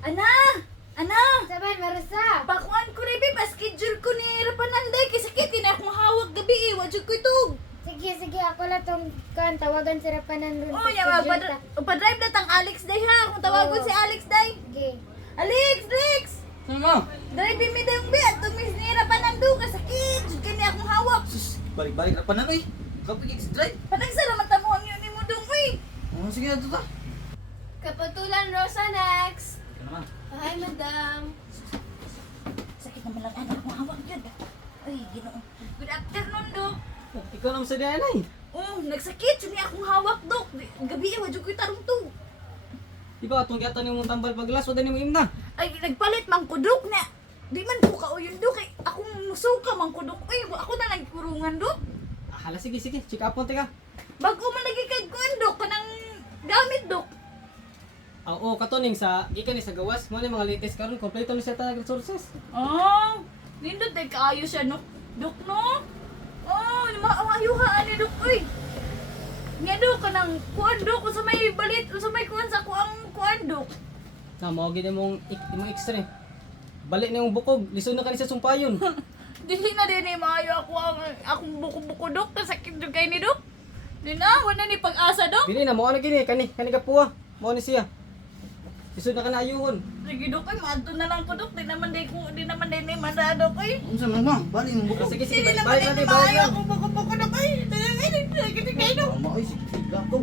Ana! Ana! Sabay, Marisa. Pakuan ko rin, babe. Schedule ko ni Rapananday. Kay sakit, na akong mahawag gabi eh. Wadyo ko itog. Sige, ako lang tong tawagan si Rapanan ron. Oh, yawa. Padrive na tang Alex Day ha. Kung tawagon Oo. si Alex Day. Sige. Alex! Ano mo? Drive mi daw bi. At tumis ni Rapanando. Kasakit. Jud kani akong hawak. Sus, balik-balik ka pa na, oy. Kapag drive. Panagsalamat mo ang yun ni mo dong, uy. Oh, sige na ito ta. Kapatulan Rosa next. Ito naman. Hi, madam. Sakit naman lang anak akong hawak yun. Ay, ginoo. Good afternoon, Dok. Oh, ikaw naman sa diyanay. Oh, nagsakit. Yun ni akong hawak, Dok. Gabi, wadyo ko tarong to. Di ba atong gata ni mong tambal paglas o dani mo imna? Ay, nagpalit mang kudok na. Di man ko kauyon, Dok. Ay, akong musuka mang kudok. Ay, ako na nagkurungan, Dok. Ah, hala, sige. Check upon, teka. Bago man lagi kay kuan, Dok. Kanang gamit, Dok. Ah, oo, katuning sa gikan ni sa gawas. Mo ni mga latest karon, kompleto ni sa tanang resources. Oh, nindot ay kaayo siya, no? Dok, no? Oh, maayuhaan ni Dok, uy. Nga, Dok, kanang kuan, Dok. Kung sa may balit, kung sa may kuan sa kuang kuan, Dok. Na mao gid imong extra. Balik na yung bukog, lisod na kanisa sumpayon. Dili na din eh, maayo ako ang akong buko-buko, Dok. Nasakit dyan kayo ni Dok. Di na, wala ni pag-asa, Dok. Dili na mo ana kini kani kapuha. Mo ni siya. Lisod na kanayuhon. Sige, Dok, ay, maadto na lang ko, Dok. Di naman din ni manda, Dok, ay. Unsa man ma? Bali mo buko. Sige, Hindi naman balik din natin, maayo balik akong buko-buko, Dok, ay. Dali, sakit kayo, Dok. Mao ay sige ko.